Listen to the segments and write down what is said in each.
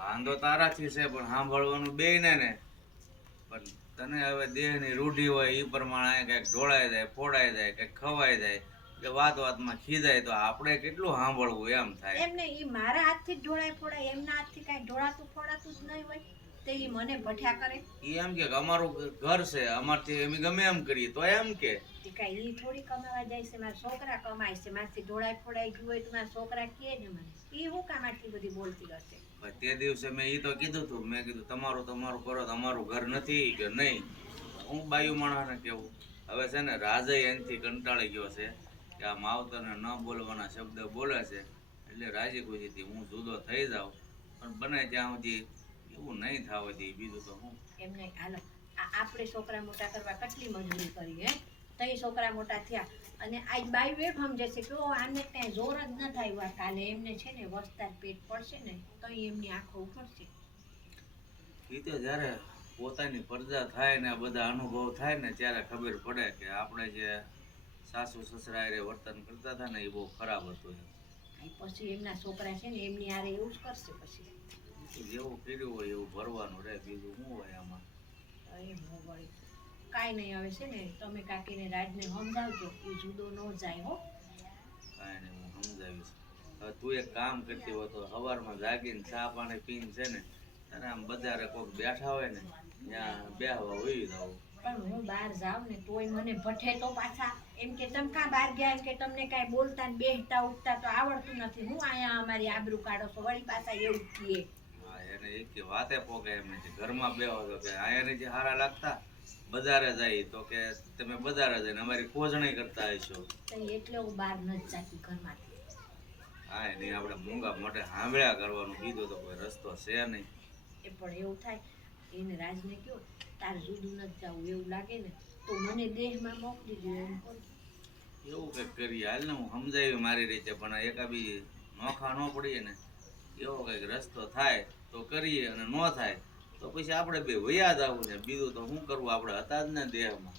વાંધો તારાથી છે પણ સાંભળવાનું બે ને પણ તને હવે દેહની રૂઢી હોય એ પ્રમાણે કંઈક ઢોળાઈ જાય ફોડાઈ જાય કંઈક ખવાઈ જાય એટલે વાતમાં ખીજાય તો આપણે કેટલું સાંભળવું એમ થાય. એમને ઈ મારા હાથથી જ ઢોળાય ફોડાય, એમના હાથથી કાંઈ ઢોળાતું ફોડાતું જ નહીં હોય તો ઈ મને ભઠ્યા કરે. ઈ એમ કે અમારું ઘર છે અમારથી અમે ગમે એમ કરીએ તો એમ કે કાંઈ ઈ થોડી કમાવા જાય છે, મારા છોકરા કમાય છે, મારથી ઢોળાય ફોડાઈ ગયું હોય તો મારા છોકરા કહે ને મને ઈ હું કામ આટલી બધી બોલતી હશે. તે દિવસે મેં ઈ તો કીધું તું, મેં કીધું તમારું કરો તો અમારું ઘર નથી કે નહીં. હું બાયુ માણસને કેવું હવે છે ને રાજય એનથી કંટાળી ગયો છે કે આ માવતરને ન બોલવાના શબ્દ બોલે છે એટલે રાજી ખુશીથી હું જુદો થઈ જાઉં પણ બને ત્યાં સુધી એવું નહીં થવા દે. બીજું તો હું એમ નહીં. હાલો આપણે છોકરા મોટા કરવા કેટલી મજૂરી કરી હે, તઈ છોકરા મોટા થયા અને આજ બાયું એમ સમજે છે કે આને કાંઈ જોર જ ન થાય કાલે એમને છે ને વસ્તાર પેટ પડશે ને તો એમની આંખો ઉઘડશે. એ તો જ્યારે પોતાની પ્રજા થાય ને બધા અનુભવ થાય ને ત્યારે ખબર પડે કે આપણે જે સાસુ સસરા એ વર્તન કરતા હતા ને એ બહુ ખરાબ હતું. પછી એમના છોકરા છે ને એમની આરે એવું જ કરશે. પછી જેવું કર્યું હોય એવું ભરવાનું રહે, બીજું શું હોય આમાં. કાંઈ નહીં. હવે છે ને તમે કાકીને રાજને સમજાવજો એ જુદો ન જાય હો. કાંઈ નહીં હું સમજાવીશ. હવે તું એક કામ કરતી હોય તો સવારમાં જાગીને ચા પાણી પીને છે ને અને આમ બજારે કોઈક બેઠા હોય ને ત્યાં બેહવા હોઈ જાવ. પણ હું બહાર જાઉં ને તોય મને ભઠે તો પાછા એમ કે તમે કાં બહાર ગયા એમ કે તમને કાંઈ બોલતા ને બેસતા ઉઠતા તો આવડતું નથી, હું અહીંયા અમારી આબરૂ કાઢો છો વળી પાછા એવું કીએ. હા એને એક વાતે પોકે એમ નથી. ઘરમાં બેહો તો કે અહીંયા જે હારા લાગતા બજારે જાય તો કે તમે બજારે જઈને અમારી ખોજણી કરતા હશો. એટલે હું બહાર નથી જતી ઘરમાંથી. હા નહીં આપણે મૂંગા મોઢે સાંભળ્યા કરવાનું, બીજો તો કોઈ રસ્તો છે નહીં. એ પણ એવું થાય એને રાજને કહો તારે જુદું નથી જવું એવું લાગે ને તો મને દેહમાં મોકલી દો એમ કહું. એવું કંઈક કરીએ હાલ ને, હું સમજાવી મારી રીતે પણ એકાબી નોખા ન પડીએ ને એવો કંઈક રસ્તો થાય તો કરીએ અને ન થાય તો પછી આપણે બે વયા જ આવું છે. બીજું તો શું કરવું, આપણે હતા જ ને દેહમાં.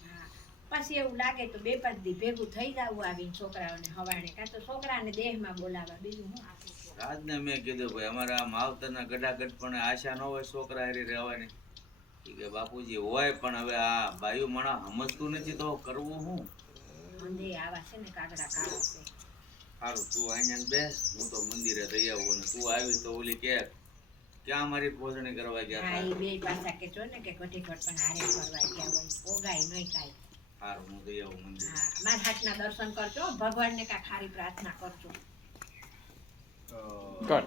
પછી એવું લાગે તો બે પાંચ દી ભેગું થઈ જવું આવીને છોકરાઓને હવાણે કાં તો છોકરાને દેહમાં બોલાવવા. બીજું હું રાજને મેં કીધું ભાઈ અમારે આ માવતરના ગડાગડ પણ આશા ન હોય છોકરા હારી રહેવાની. કે બાપુજી હોય પણ હવે આ બાયુ માણા સમજતું નથી તો કરવું શું. મંદે આવા છે ને કાગડા કાળા છે. સારું તું અહીંયા બે હું તો મંદિરે જઈ આવું ને તું આવી તો ઓલી કે ક્યાં મારી ભોજણી કરવા ગયા. હા એ બે પાછા કે જો ને કે ઘટી ઘટ પણ હારે ફરવા ગયા હોય ઓગાય નહીં કાંઈ. સારું હું જઈ આવું મંદિર. હા મારા હાથના દર્શન કરજો, ભગવાનને કાંઈ ખારી પ્રાર્થના કરજો. કર